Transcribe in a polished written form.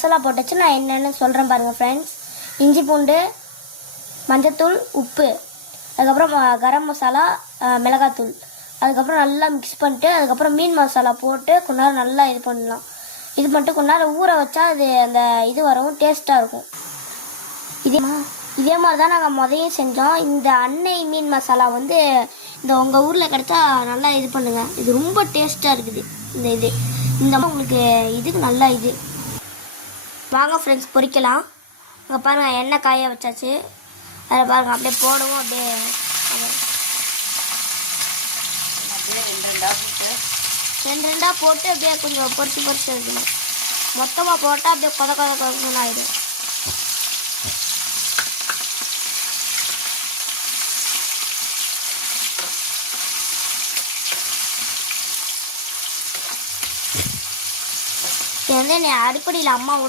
மசாலா போட்டுச்சு. நான் என்னென்னு சொல்கிறேன் பாருங்கள் ஃப்ரெண்ட்ஸ். இஞ்சி பூண்டு, மஞ்சத்தூள், உப்பு, அதுக்கப்புறம் கரம் மசாலா, மிளகாத்தூள், அதுக்கப்புறம் நல்லா மிக்ஸ் பண்ணிட்டு அதுக்கப்புறம் மீன் மசாலா போட்டு கொஞ்ச நேரம் நல்லா இது பண்ணலாம். இது பண்ணிட்டு கொஞ்ச நேரம் ஊற வச்சா அது அந்த இது வரவும் டேஸ்ட்டாக இருக்கும். இதே மாதிரி தான் நாங்கள் முதலையும் செஞ்சோம். இந்த அன்னை மீன் மசாலா வந்து இந்த உங்கள் ஊரில் கிடச்சா நல்லா இது பண்ணுங்கள். இது ரொம்ப டேஸ்ட்டாக இருக்குது. இந்த உங்களுக்கு இதுக்கு நல்லா இது. வாங்க ஃப்ரெண்ட்ஸ் பொரிக்கலாம். அங்கே பாருங்கள் எண்ணெய் காய வச்சாச்சு. அதில் பாருங்கள் அப்படியே போடவும் அப்படியே ரெண்டு ரெண்டாக போட்டு அப்படியே கொஞ்சம் பொரிச்சு வைக்கணும். மொத்தமாக போட்டால் அப்படியே கொதன்னு ஆகிடும். இது வந்து அடுப்படியில் அம்மா